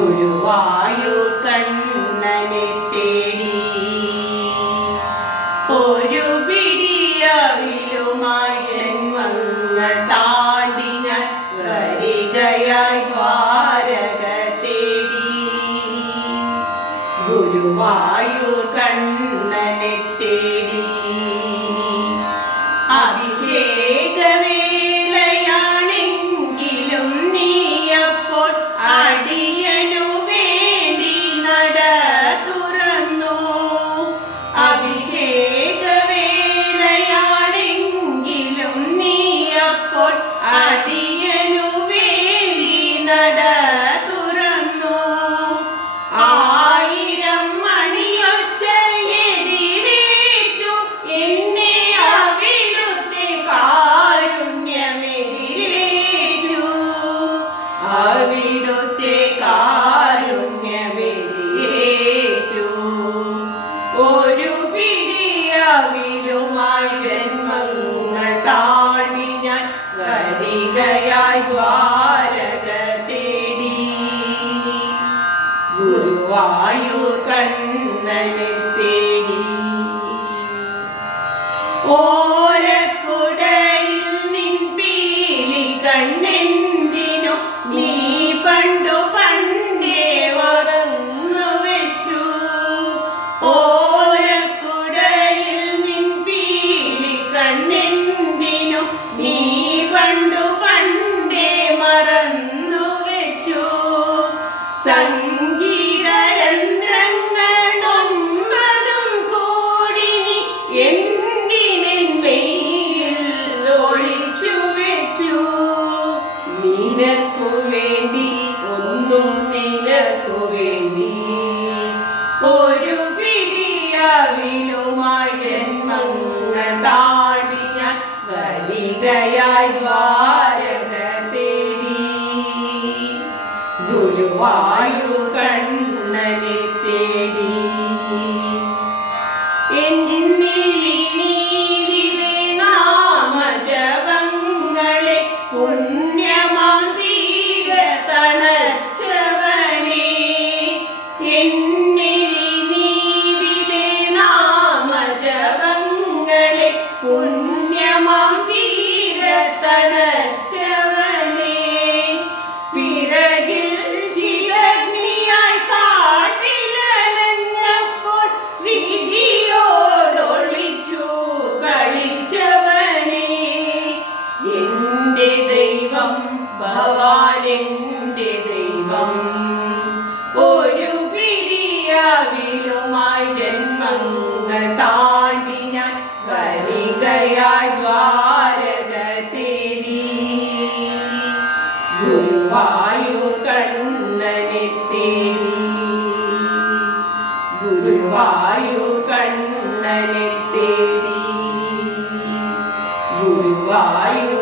ഗുരുവായൂർ കണ്ണനെ തേടി ഒരു പിടിയവിലുമായി ജന്മങ്ങൾ താണ്ടി ഞാൻ വരികയായി ദ്വാരക തേടി. ഗുരുവായൂർ കണ്ണനെ തേടി അഭിഷേകവേളയാണെങ്കിലും നീയപ്പോൾ അടിയനു വേണ്ടി നട തുറന്നു. അഭിഷേകവേളയാണെങ്കിലും നീയപ്പോൾ അടിയനു വേണ്ടി നട തുറന്നു. ആയിരം മണിയൊച്ച എതിരേറ്റു എന്നെ അവിടുത്തെ കാരുണ്യമെതിരേറ്റു. അവിടുത്തെ കാരുണ്യമെതിരേറ്റു. ഒരു പിടിയവിലുമായി ജന്മങ്ങൾ താണ്ടി ഞാൻ വരികയായി ദ്വാരക തേടി. ഗുരുവായൂർ കണ്ണനെ തേടി ഓലക്കുടയിൽ നിൻ പീലി കണ്ണെന്തിനു നീ പണ്ടു പണ്ടേ മറന്നു വെച്ചു. ഓലക്കുടയിൽ നിൻ പീലി കണ്ണെന്തിനു നീ പണ്ടു പണ്ടേ മറന്നു വെച്ചു. സംഗീതരന്ധ്രങ്ങളൊമ്പതും കൂടി നീ എന്തിനെൻ മെയ്യിൽ ഒളിച്ചു വെച്ചു. നിനക്കു വേണ്ടി ഒന്നും നിനക്കു വേണ്ടി ഒരു പിടിയവിലുമായി ജന്മങ്ങൾ താണ്ടി ഞാൻ വരികയായി ദ്വാരക തേടി. ഗുരുവായൂർ കണ്ണനെ തേടി എന്നിലെ നാമജപങ്ങളെ പുണ്യമാം തീരത്തണച്ചവനേ. എന്നിലെ നാമജപങ്ങളെ പുണ്യമാം തീരത്തണച്ചവനേ. പിറകിൽ ചിരഗ്നിയായി കാട്ടിലലഞ്ഞപ്പോൾ വിധിയോടൊളിച്ചു കളിച്ചവനേ. എന്റെ ദൈവം ഭവാൻ എന്റെ ദൈവം. ഒരു പിടിയവിലുമായി ജന്മങ്ങൾ താണ്ടി ഞാൻ വരികയായി ദ്വാരക തേടി. ഗുരുവായൂർ കണ്ണനെ തേടി. ഗുരുവായൂർ കണ്ണനെ തേടി. ഗുരുവായൂർ